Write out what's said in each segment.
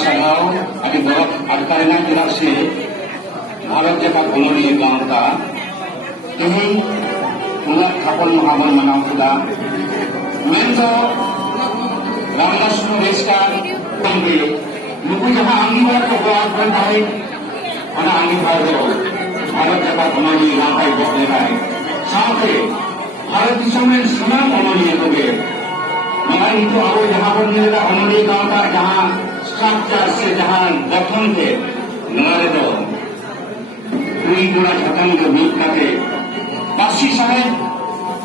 साराव अभी बहुत अटकारेना चला से भारत जगह बनोरी गांवता तेही उन्नत थापन महाबन मनाव खुदा मैं तो रामदास रेस्टार बंदे नुकु जहां अंगीवार को बात बनता है और अंगीवार को भारत जगह बनोरी गांव का बदले है साथ ही भारत दिशा में समान बनोरी हो गए मगर इनको अब जहाँ पर मिलेगा बनोरी गांव का जहाँ स्ट्रक्चर से जहाँ गठन थे नरे तो पूरी पूरा खत्म के बीच करके बासी समय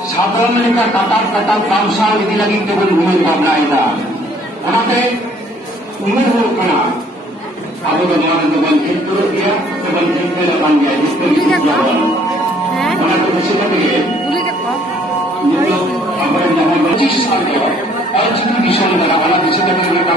साधारण लेकर कटार कामसा विधि लगी केवल उम्र भावना था उन्होंने उम्र हो कना अब तो नरे तो बंद कर दिया तो बंद कर बन गया जिसको किया उन्होंने तो किसी का भी हमारे यहाँ 25 साल का और जितनी विषय लगा वाला विषय का